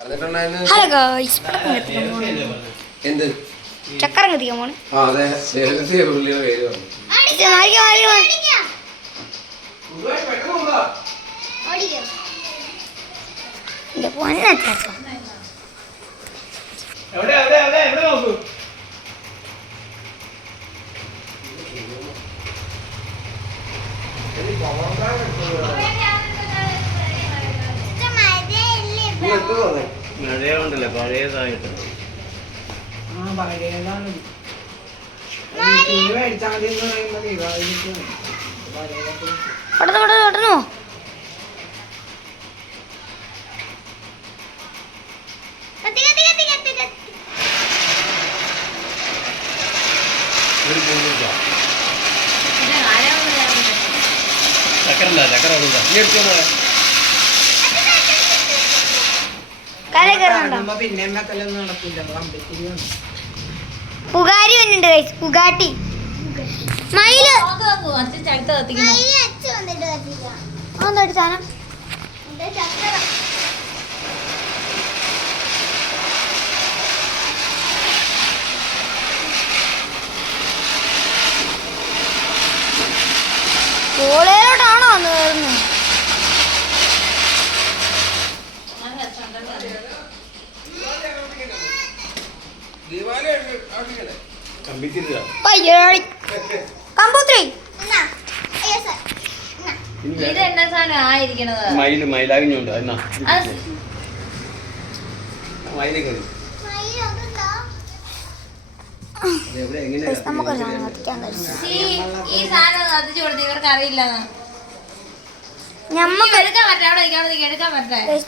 Hello guys, എന്ത് ചക്കരം കത്തിക്കാൻ പോണ്. മഴയുണ്ടല്ലേ പഴയതായിട്ട് പെട്ടെന്നോ പുകാരി വന്നിട്ടുണ്ട് ഗൈസ്, പുകാട്ടി മയില് എന്താ സാധനം കോളേലോട്ടാണോ വന്ന് കയറുന്നത്? മയിലാകിഞ്ഞുണ്ട് ഇവർക്ക് അറിയില്ല.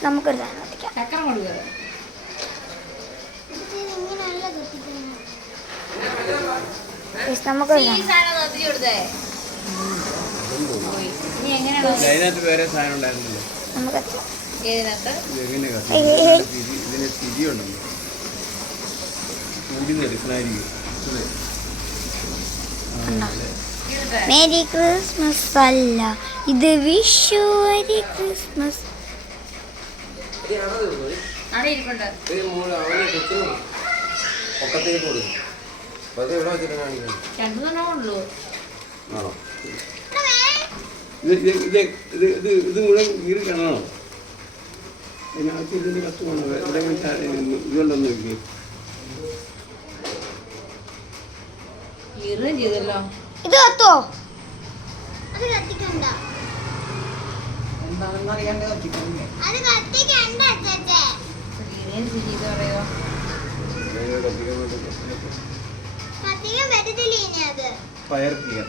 നമുക്കൊരു ചക്രം കൊടുക്കുക. വേറെ സാധനം ഉണ്ടായിരുന്നല്ലോ. ഇതിന് തിരിയുണ്ടല്ലോ, മേരി ക്രിസ്മസ് അല്ല ഇത് വിഷു. മേരി ക്രിസ്മസ് ഇത് മുഴുവൻ കീറി കാണണോ? അതിനകത്ത് ഇതിന് കത്തുവാണോ? ഇതുകൊണ്ടൊന്നും ഇല്ലേ? ഇത് കത്തുവോ? ഫയർ ക്ലിയർ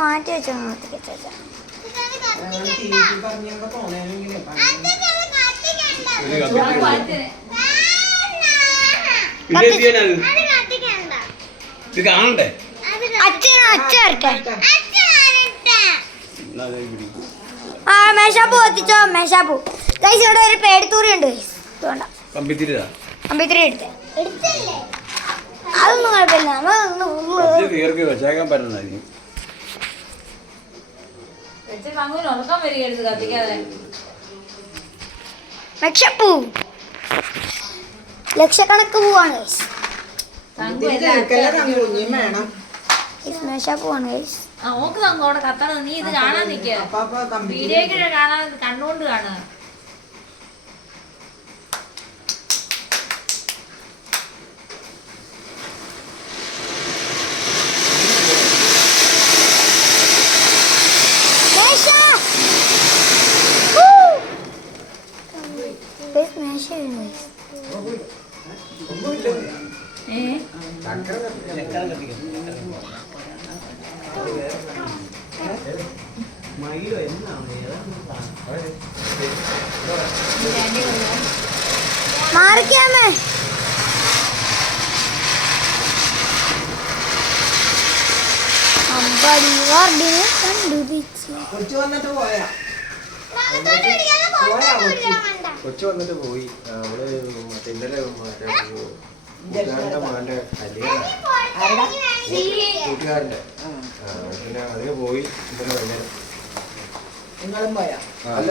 മാറ്റി വെച്ചാൽ മാറ്റി വെച്ചോ. ഇത് കാണണ്ടേ? മേശാപ്പൂ കത്തിച്ചോ. മേശാപ്പൂ ഗൈസ്, ഇവിടെ ഒരു പേടിത്തൂറി ഉണ്ട്. കമ്പിത്തിരി എടുത്തേ. അതൊന്നും കുഴപ്പമില്ല. വെച്ചേക്കാൻ പറ്റുന്നതായിരിക്കും. ലക്ഷക്കണക്ക് പോവാണ് ഗൈസ്. മേശാപ്പൂവാണ് ഗൈസ്. അവിടെ കത്തണം. നീ ഇത് കാണാൻ നിൽക്കുക. വീഡിയോക്ക് കാണാൻ കണ്ണുകൊണ്ട് കാണുക. മാറിക്കാമേ. അമ്പടി വാർഡിനെ കണ്ടുപിടിച്ച് കൊച്ചു വന്നിട്ട് പോയി. അവള് ഇന്നലെ മോന്റെ കൂട്ടുകാരന്റെ പിന്നെ അതിന് പോയി ഇന്നലെ വൈകുന്നേരം. നിങ്ങളും പോയോ? അല്ല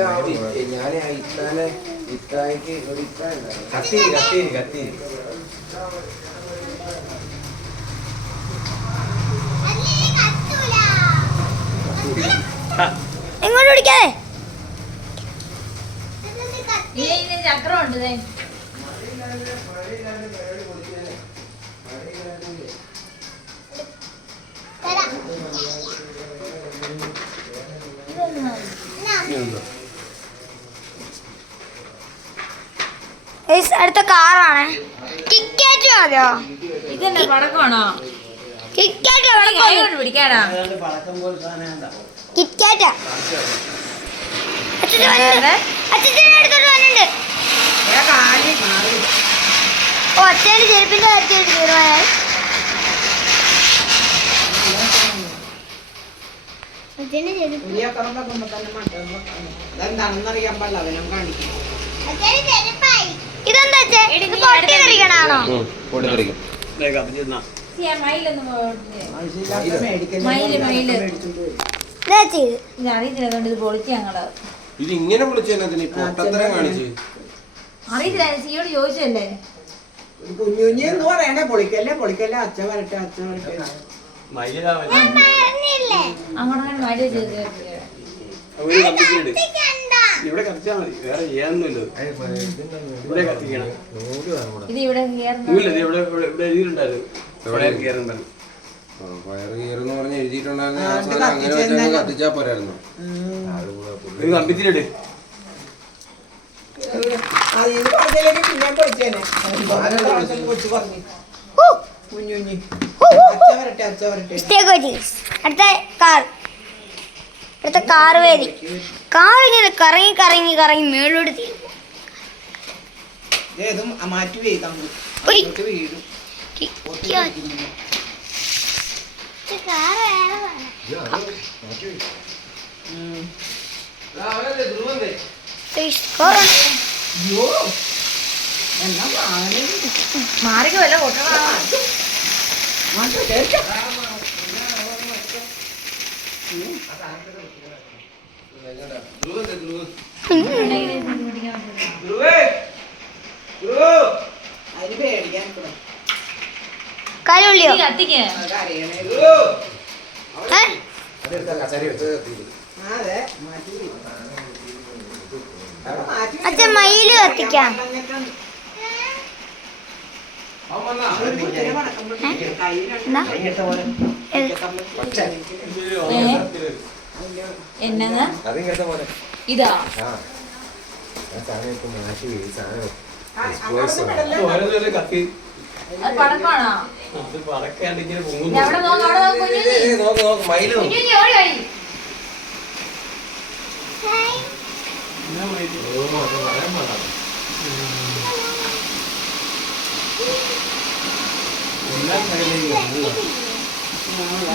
ഞാൻ ഇത്താനെ ഇത്തായിക്ക് ഒരു ഇത്ത കത്തീരി കത്തീരി കത്തീരി എങ്ങോട്ട് പിടിക്കാതെ ഇതിന് ചക്രം ഉണ്ട് ദേ. ഗയ്സ്, അടുത്ത കാറാണ്. കിക്കാറ്റ് മതിയോ? ഇതെന്താ പടക്കമാണോ? കിക്കാറ്റ് കൈ കൊണ്ട് പിടിക്കാനാ? പടക്കം പോലെ സാധനം എന്താ കിക്കാറ്റാ. അച്ഛൻ എടുത്തോണ്ട് വന്നിട്ടുണ്ട്. ഇവിടെ കാല് മാറി. ഓ, അച്ഛൻ്റെ ചെരുപ്പിന്റെ കാര്യത്തിൽ തീരുമാനമായി. അച്ഛൻ്റെ ചെരുപ്പ് പുലിയൊക്കെ നോക്കുമ്പോ തന്നെ മറ്റൊന്നും അതെന്താണെന്നറിയാൻ പാടില്ല അവനും കാണിക്കും. ഇതെന്താ അച്ഛേ? ഇത് പൊട്ടിത്തെറിക്കണാണോ? പൊട്ടിത്തെറിക്കും. കത്തിച്ചെന്നാ ഈ ആ മയിലൊന്നും പോയിട്ടില്ലേ? ആവശ്യമില്ലാത്ത മേടിക്കല് മയില്. മേടിച്ചോണ്ട് വരും. ഇതാ ചെയ്ത്. ഇത് അറിയത്തില്ല, അതുകൊണ്ട് ഇത് പൊളിച്ച് ഞങ്ങള് ഇത് ഇങ്ങനെ വിളിച്ചതിനകത്തിന് ഈ പൊട്ടത്തരം കാണിച്ച് അറിയത്തില്ല. സിയോട് ചോദിച്ചല്ലേ? ഒരു കുഞ്ഞു കുഞ്ഞു എന്ന് പറയണേ പൊളിക്കല്ലേ പൊളിക്കല്ലേ അച്ഛ വരട്ടെ അച്ഛ വരട്ടെ. മയിലാ അങ്ങോട്ട് മഴ ചെയ്ത് ഒരു കത്തിച്ചിട്ട് ഇവിടെ കത്തിച്ചാൽ മതി, വേറെ ചെയ്യാനൊന്നുമില്ല. ഇവിടെ കത്തിക്കണം. ഇത് ഇവിടെ കയറുന്ന ഒന്നുമില്ല, ഇത് ഇവിടെ ഇവിടെ എഴുതിയിട്ടുണ്ടായിരുന്നു. ഇവിടെ കയറുന്നുണ്ടായിരുന്നു. വയറ് കീറെന്ന് പറഞ്ഞ് എഴുതിയിട്ടുണ്ടായിരുന്നു. ആ സാധനം അങ്ങനെ വെച്ചാൽ കത്തിച്ചാ പോരായിരുന്നു. ഇത് കമ്പിത്തിരിട്ട് ഇത് പറഞ്ഞില്ലെങ്കിൽ പിന്നെ പൊളിച്ചേനെ കൊച്ചു പറഞ്ഞു കുഞ്ഞു കുഞ്ഞു അച്ഛ വരട്ടെ അച്ഛ വരട്ടെ. മിസ്റ്റേക്ക് പറ്റി. അടുത്ത കാർ. അടുത്ത കാർ വേദി. കാർ ഇങ്ങനെ കറങ്ങി കറങ്ങി കറങ്ങി മേളോട് തീരും. ഏതും മാറ്റി വീഴ്ത്താൻ ഉയ്. വീഴും. അയ്യോ എന്നാ മാറിക്ക് വല്ല പൊട്ടണ അതിന് പേടിക്കാൻ കരുള്ളിയോ? കത്തിക്ക്. അറിയണേ. കച്ചേരി വെച്ച് കത്തിയില്ല. അതെ മാറ്റി അവിടെ മാറ്റി അച്ഛൻ മയില് കത്തിക്കാം. ഒരു കുത്തിനെ പടക്കം പൊട്ടിക്കും. കയ്യിലുണ്ട്. എന്നാ അതിങ്ങനത്തെ പോലെ ഇതാ ആ സാധനം ഇപ്പൊ മാറ്റി വീഴ് സാധനം ഓരോ കത്തി അത് പടക്കമാണോ? അത് പടക്കാണ്ട് ഇങ്ങനെ പൊങ്ങുന്നു. അവിടെ നോക്ക്, അവിടെ നോക്ക് കുഞ്ഞുണ്ണി. നോക്ക് നോക്ക് മയില് നോക്ക്. കുഞ്ഞുണ്ണി ഓടി വഴി. എന്നാ മയില്? എല്ലാ സൈഡിലേക്കും വന്നതാ.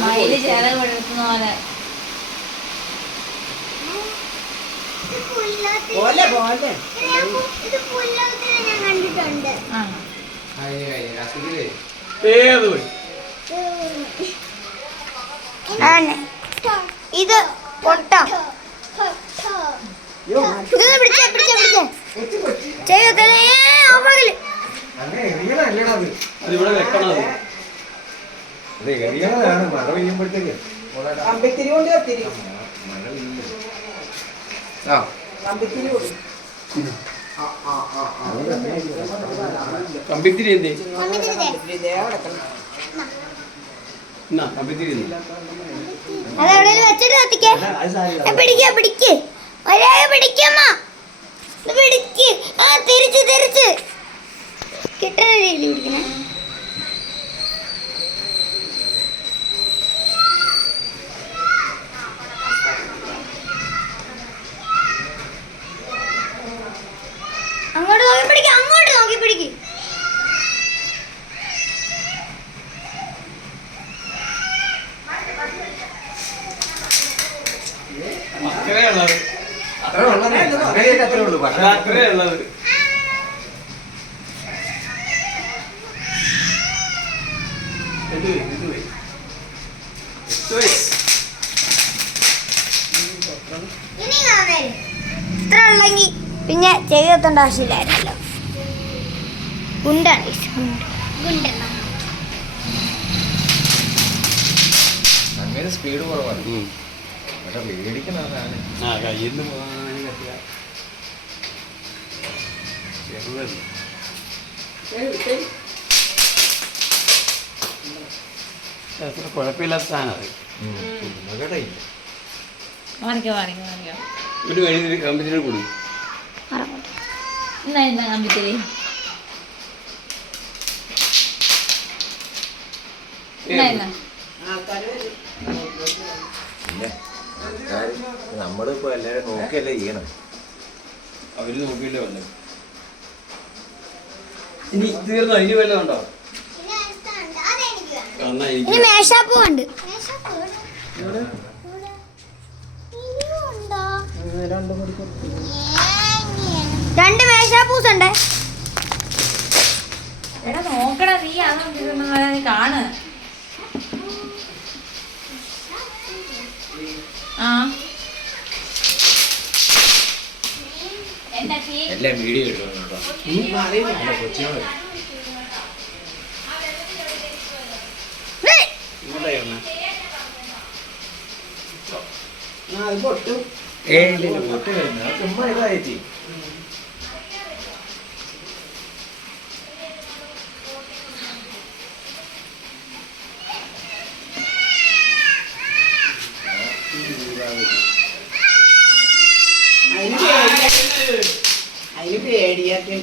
മയില് ചിറക് വിടർത്തുന്ന പോലെ. പോലെ പോലെ ഞാൻ കണ്ടിട്ടുണ്ട്. ആ. കത്തിക്കില്ലേ ഏത് പോയി? ആണ്. ഇത് പൊട്ടാം. ഇതൊന്ന് പിടിച്ചേ പിടിച്ചേ പിടിച്ചേ ചെയ്യത്തേ. അങ്ങനെ എറിയണല്ലേടാ അത്. അത് ഇവിടെ വെക്കണം. അത് അത് എറിയണതാണ് മഴ പെയ്യുമ്പോഴത്തേക്ക് കമ്പിത്തിരി കൊണ്ട് കത്തിരി മഴ പെയ്യുമ്പോ ആ കമ്പിത്തിരി കൊണ്ട് കമ്പിത്തിരി എന്തേ? കമ്പിത്തിരി ദേ കിടക്കണം. എന്നാ കമ്പിത്തിരി എന്ത്? അതെവിടെ വെച്ചിട്ട് കത്തിക്കേ. പിടിക്കേ പിടിക്ക് ഒരേ പിടിക്കമ്മ. പിടിക്ക്. ആ തിരിച്ച് തിരിച്ച് കിട്ടുന്ന രീതിയിൽ പിടിക്കണേ. അങ്ങോട്ട് നോക്കി പിടിക്ക്. അങ്ങോട്ട് നോക്കി പിടിക്ക്. അത്രേ ഉള്ളത്. അത്രേ ഉള്ളൂ അങ്ങനെയൊക്കെ അത്രേ ഉള്ളൂ അത് പക്ഷേ അത്രേ ഉള്ളത്. ഇത് പോയി. ഇത്ര ഉള്ളെങ്കിൽ പിന്നെ ചെയ്തെത്തേണ്ട ആവശ്യമില്ലായിരുന്നല്ലോ. ഗുണ്ടാണ് ഗുണ്ടെണ്ണം. അങ്ങനെ സ്പീഡ് കുറവാണ് പക്ഷെ പേടിക്കുന്ന ആ കയ്യിൽ നിന്ന് പോകാൻ പറ്റില്ല. ചെറുതല്ല. അത്ര കുഴപ്പമില്ലാത്ത സാധനം അത്. മാറിക്കോ ഒരു കഴിഞ്ഞ കമ്പനിയിൽ കൂടി എന്നാ കമ്പിത്തിരി എന്നാ നമ്മളിപ്പോ എല്ലാരും നോക്കിയല്ലേ ചെയ്യണം. അവര് നോക്കിയില്ലേ വന്നു. ഇനി തീർന്നോ? ഇനി വല്ലതും ഉണ്ടോ? എന്നാ ഇനി മേശാപ്പൂ ഉണ്ട്. രണ്ട് മേശാപ്പൂസ് ഉണ്ട്. എടാ നോക്കടാ, നീ അതൊന്നും നീ കാണ്. ആ എന്നാ എല്ലാം വീഡിയോ എടുക്കണം കേട്ടോ. കൊച്ചിനോട് ഇങ്ങോട്ടായിരുന്നു. അത് പൊട്ടും. പൊട്ടി വരുന്ന ചുമ്മാ ഇതായി. അതിന് പേടിയായിട്ട്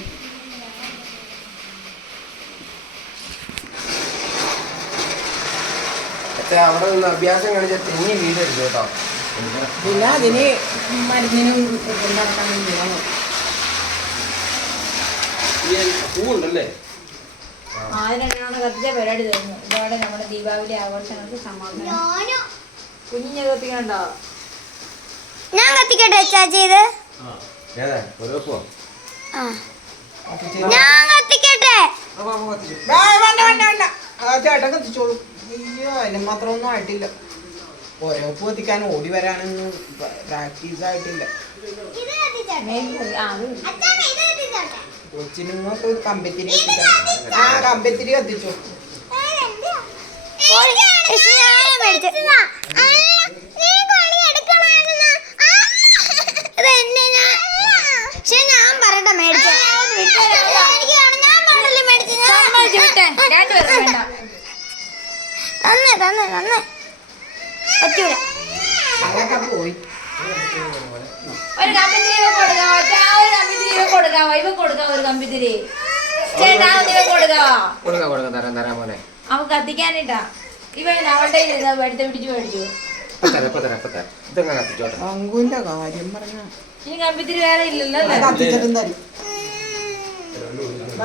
അവിടെ നിന്ന് അഭ്യാസം കാണിച്ച തെങ്ങി വീടരുത് കേട്ടോ. പിന്നെ അതിന് മരുന്നിനും ഉണ്ടാക്കാൻ പൂവുണ്ടല്ലേ? ആയിരം കത്തിച്ച പരിപാടി തരുന്നു. ഇതോടെ നമ്മുടെ ദീപാവലി ആഘോഷങ്ങൾക്ക് സമാധാനം. കുഞ്ഞിനെ കത്തിക്കണ്ടോ? ഞാൻ കത്തിക്കട്ടെ ചാച്ചി ഇത്? ഏതാ ഒരു ദിവസമോ? ആ ഞാൻ കത്തിക്കട്ടെ. വേണ്ട ആ ചേട്ടൻ കത്തിച്ചോളൂ. അയ്യോ അതിന് മാത്രം ഒന്നും ആയിട്ടില്ല. ഓരോപ്പ് കത്തിക്കാൻ ഓടി വരാനൊന്നും പ്രാക്ടീസ് ആയിട്ടില്ല. കൊച്ചിനൊക്കെ കമ്പത്തിരി കത്തിക്കാൻ. ആ കമ്പത്തിരി കത്തിച്ചു. ഞാൻ പറയട്ടെ മേടിച്ച തന്നെ പറ്റൂല. അതൊക്കെ പോയി. ഒരു കമ്പിത്തിരി കൊടുക്കാവോ? ഒരു കമ്പിത്തിരി കൊടുക്കാവോ? ഇവ കൊടുക്കാവോ ഒരു കമ്പിത്തിരി? ചേട്ടാ ഒന്ന് കൊടുക്കാവോ? കൊടുക്കാം തരാം മോനെ. അവൻ കത്തിക്കാനിട്ടാ. ഇവൻ അവളുടെ എടുത്ത് പിടിച്ചു. ഇതെങ്ങനെ കത്തിച്ചോട്ടെ. അങ്കുവിന്റെ കാര്യം പറഞ്ഞ ഇനി കമ്പിത്തിരി വേറെ ഇല്ലല്ലോ അല്ലേ? കത്തിച്ചിട്ടും തരും.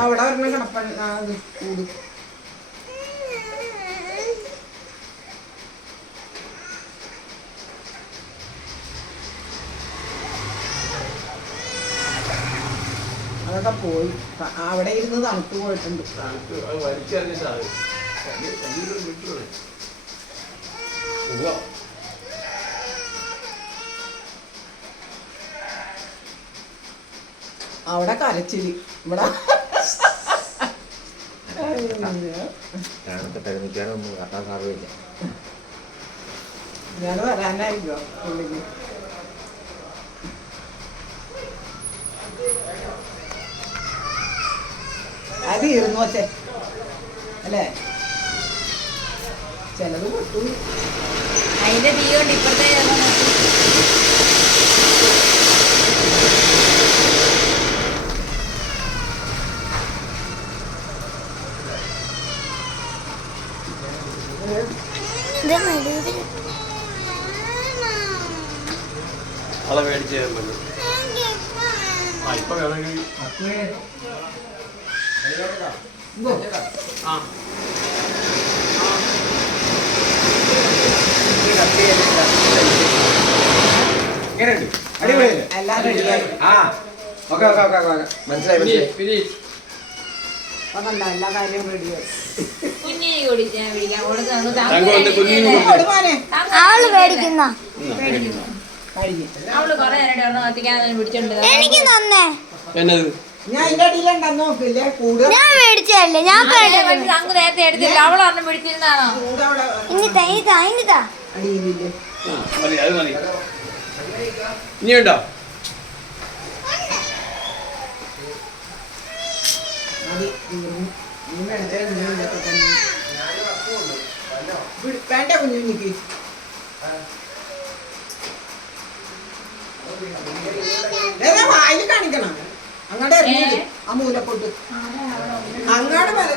അവിടെ പറഞ്ഞ കിടപ്പൻ കൂട്. അതൊക്കെ പോയി. അവിടെ ഇരുന്ന് തണുത്ത് പോയിട്ടുണ്ട്. അവിടെ കരച്ചില്. ഇവിടെ തരുന്നിക്കാനൊന്നും കാട്ടാൻ സാധ്യതയില്ല. ഞാൻ വരാനായിരിക്കോ പുള്ളിക്ക്? അത് തീർന്നു വച്ചേ അല്ലേ? ചിലത് പൊട്ടു. അതിന്റെ തീ കൊണ്ട് ഇപ്പഴത്തെ ആളെ മേടിച്ച് തരാൻ പറ്റും. ആ ഇപ്പൊ വേണമെങ്കിൽ ആ എല്ലാം റെഡിയായി. മനസ്സിലായി. ഫിനിഷ്. അപ്പൊ കണ്ട എല്ലാ കാര്യവും റെഡിയായി. കുഞ്ഞി കുഞ്ഞിനെ ഓടിച്ച് ഞാൻ പിടിക്കാം കൊടുത്ത് തങ്കു വന്ന് കുഞ്ഞിനെ കൊടുമാനെ അവള് പേടിക്കുന്ന കഴിഞ്ഞു. അവള് കൊറേ നേരം ഒരെണ്ണം കത്തിക്കാൻ പിടിച്ചോണ്ട് എനിക്ക് തന്നേ. എന്നത് ഞാൻ അതിന്റെ അടിയിലുണ്ടെന്ന് നോക്കില്ലേ കൂട് ഞാൻ മേടിച്ചല്ലേ, ഞാൻ പേടിക്കുന്നു. തങ്കു നേരത്തെ എടുത്തില്ല അവളൊരെണ്ണം പിടിച്ചിരുന്നാണോ? കൂട് അവിടെ ഇനി താ അടിയിലില്ലേ. മതി അത് മതി. ഇനിയുണ്ടോ? മതി തീർന്നു. ഇനി വേണ്ടേ ഇതൊക്കെ തന്നെ. വേണ്ട കുഞ്ഞുണ്ണിക്ക് വായിൽ കാണിക്കണം. അങ്ങോട്ട് ഇറങ്ങി ആ മൂലപ്പൊട്ട് അങ്ങോട്ട് വല